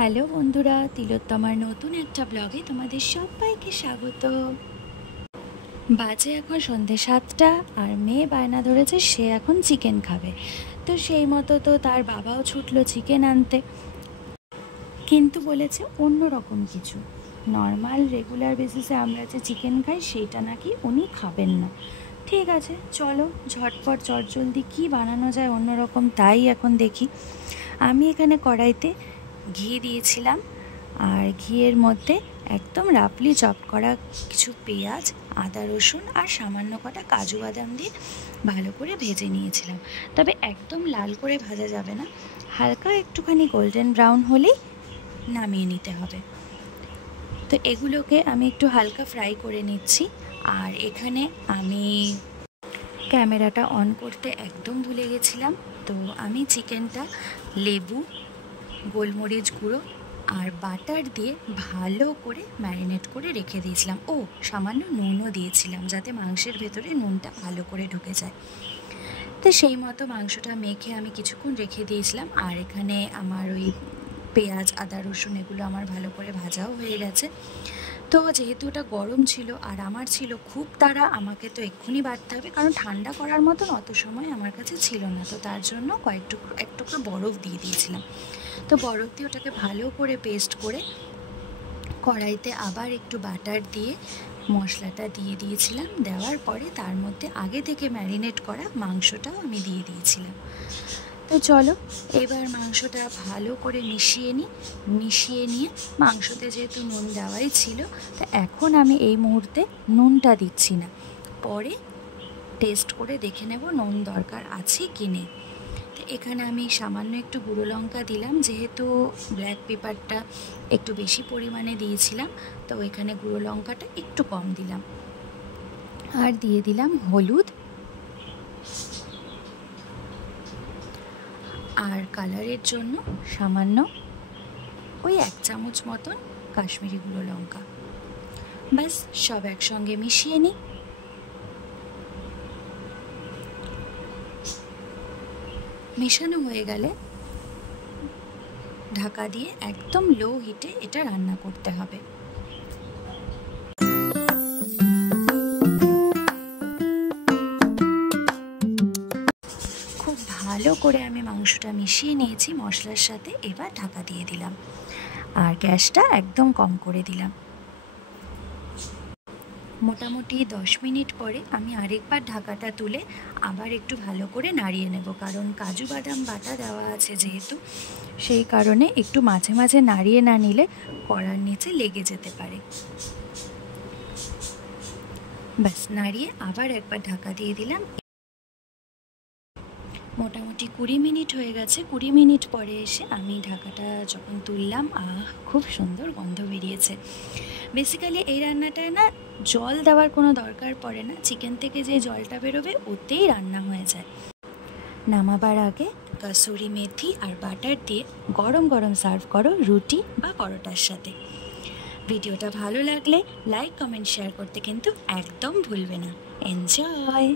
Hello বন্ধুরা, তিলোত্তমার নতুন একটা ব্লগে তোমাদের সবাইকে স্বাগত। বাজে এখন সন্ধে 7টা আর মেয়ে বায়না ধরেছে সে এখন চিকেন খাবে। তো সেই মতো তো তার বাবাও ছুটলো চিকেন আনতে, কিন্তু বলেছে অন্য রকম কিছু। নর্মাল রেগুলার বেসিসে আমরা যে চিকেন খাই সেইটা নাকি উনি খাবেন না। ঠিক আছে, চলো ঝটপট চটজলদি কী বানানো যায় অন্যরকম তাই এখন দেখি। আমি এখানে কড়াইতে ঘি দিয়েছিলাম, আর ঘিয়ের মধ্যে একদম রাফলি চপ করা কিছু পেঁয়াজ, আদা রসুন আর সামান্য কটা কাজু বাদাম দিয়ে ভালো করে ভেজে নিয়েছিলাম। তবে একদম লাল করে ভাজা যাবে না, হালকা একটুখানি গোল্ডেন ব্রাউন হলেই নামিয়ে নিতে হবে। তো এগুলোকে আমি একটু হালকা ফ্রাই করে নিচ্ছি। আর এখানে আমি ক্যামেরাটা অন করতে একদম ভুলে গেছিলাম। তো আমি চিকেনটা লেবু, গোলমরিচ গুঁড়ো আর বাটার দিয়ে ভালো করে ম্যারিনেট করে রেখে দিয়েছিলাম। সামান্য নুনও দিয়েছিলাম যাতে মাংসের ভেতরে নুনটা ভালো করে ঢুকে যায়। তো সেই মতো মাংসটা মেখে আমি কিছুক্ষণ রেখে দিয়েছিলাম। আর এখানে আমার ওই পেঁয়াজ, আদা, রসুন এগুলো আমার ভালো করে ভাজাও হয়ে গেছে। তো যেহেতু ওটা গরম ছিল আর আমার ছিল খুব তাড়া, আমাকে তো এক্ষুনি বাটতে হবে, কারণ ঠান্ডা করার মতন অত সময় আমার কাছে ছিল না। তো তার জন্য এক টুকরো বরফ দিয়ে দিয়েছিলাম। তো বরফ দিয়ে ওটাকে ভালো করে পেস্ট করে কড়াইতে আবার একটু বাটার দিয়ে মশলাটা দিয়ে দিয়েছিলাম। দেওয়ার পরে তার মধ্যে আগে থেকে ম্যারিনেট করা মাংসটাও আমি দিয়ে দিয়েছিলাম। তো চলো এবার মাংসটা ভালো করে মিশিয়ে নিয়ে মাংসতে যেহেতু নুন দেওয়াই ছিল, তো এখন আমি এই মুহূর্তে নুনটা দিচ্ছি না, পরে টেস্ট করে দেখে নেব নুন দরকার আছে কি নেই। তো এখানে আমি সামান্য একটু গুঁড়ো লঙ্কা দিলাম, যেহেতু ব্ল্যাক পেপারটা একটু বেশি পরিমাণে দিয়েছিলাম, তো এখানে গুঁড়ো লঙ্কাটা একটু কম দিলাম। আর দিয়ে দিলাম হলুদ, আর কালারের জন্য সামান্য ওই 1 চামচ মতন কাশ্মীরি গুঁড়ো লঙ্কা। ব্যাস সব একসঙ্গে মিশিয়ে নিই। মেশানো হয়ে গেলে ঢাকা দিয়ে একদম লো হিটে এটা রান্না করতে হবে। খুব ভালো করে আমি মাংসটা মিশিয়ে নিয়েছি মশলার সাথে। এবার ঢাকা দিয়ে দিলাম আর গ্যাসটা একদম কম করে দিলাম। মোটামুটি 10 মিনিট পরে আমি আরেকবার ঢাকাটা তুলে আবার একটু ভালো করে নাড়িয়ে নেব, কারণ কাজু বাদাম বাটা দেওয়া আছে যেহেতু, সেই কারণে একটু মাঝে মাঝে নাড়িয়ে না নিলে কড়ার নিচে লেগে যেতে পারে। ব্যাস নাড়িয়ে আবার একবার ঢাকা দিয়ে দিলাম। মোটামুটি 20 মিনিট হয়ে গেছে। 20 মিনিট পরে এসে আমি ঢাকাটা যখন তুললাম, খুব সুন্দর গন্ধ বেরিয়েছে। বেসিক্যালি এই রান্নাটায় না জল দেওয়ার কোনো দরকার পড়ে না, চিকেন থেকে যে জলটা বেরোবে ওতেই রান্না হয়ে যায়। নামাবার আগে কাসুরি মেথি আর বাটার দিয়ে গরম গরম সার্ভ করো রুটি বা পরোটার সাথে। ভিডিওটা ভালো লাগলে লাইক, কমেন্ট, শেয়ার করতে কিন্তু একদম ভুলবে না। এনজয়।